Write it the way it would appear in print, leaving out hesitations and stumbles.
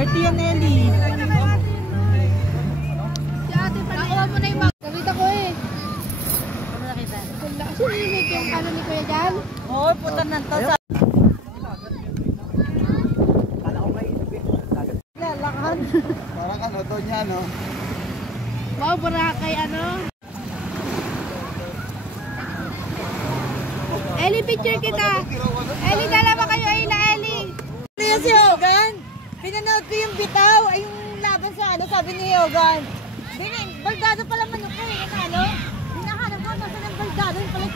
30 yan, Ellie. Si ate pa na. Nakuha mo na yung nakita ko eh. Ano nakita? Kasi unique yung ano ni Kuya dyan. Oo, putan ng to sa... Lalakan. Parang ano to niya, no? Wow, Boracay ano. Ellie, picture kita. Ellie, dalawa kayo, Ellie. Ano yan si Hogan? Pinanood ko yung bitaw, ay yung laban sa ano, sabi ni Hogan. Baldado pala manok ko, ano? Hinahanap ko, masa ng baldado, yung pala